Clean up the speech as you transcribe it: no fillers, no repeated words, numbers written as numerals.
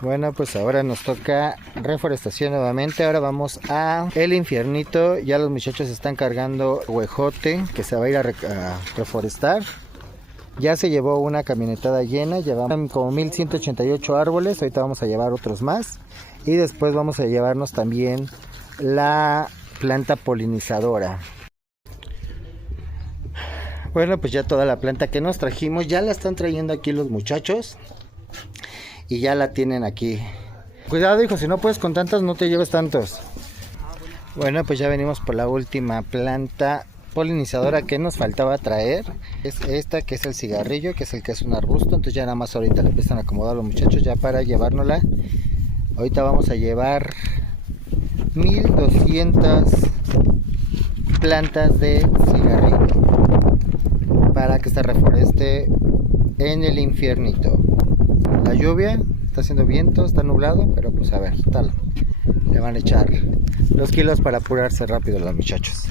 Bueno, pues ahora nos toca reforestación nuevamente. Ahora vamos a el infiernito. Ya los muchachos están cargando huejote que se va a ir a reforestar. Ya se llevó una camionetada llena, llevamos como 1188 árboles, ahorita vamos a llevar otros más. Y después vamos a llevarnos también la planta polinizadora. Bueno, pues ya toda la planta que nos trajimos, ya la están trayendo aquí los muchachos. Y ya la tienen aquí. Cuidado, hijo, si no puedes con tantas, no te lleves tantos. Bueno, pues ya venimos por la última planta polinizadora que nos faltaba traer. Es esta, que es el cigarrillo, que es un arbusto. Entonces ya nada más ahorita le empiezan a acomodar a los muchachos ya para llevárnosla. Ahorita vamos a llevar 1200 plantas de cigarrillo para que se reforeste en el infiernito. La lluvia, está haciendo viento, está nublado, pero pues a ver, tal. Le van a echar los kilos para apurarse rápido los muchachos.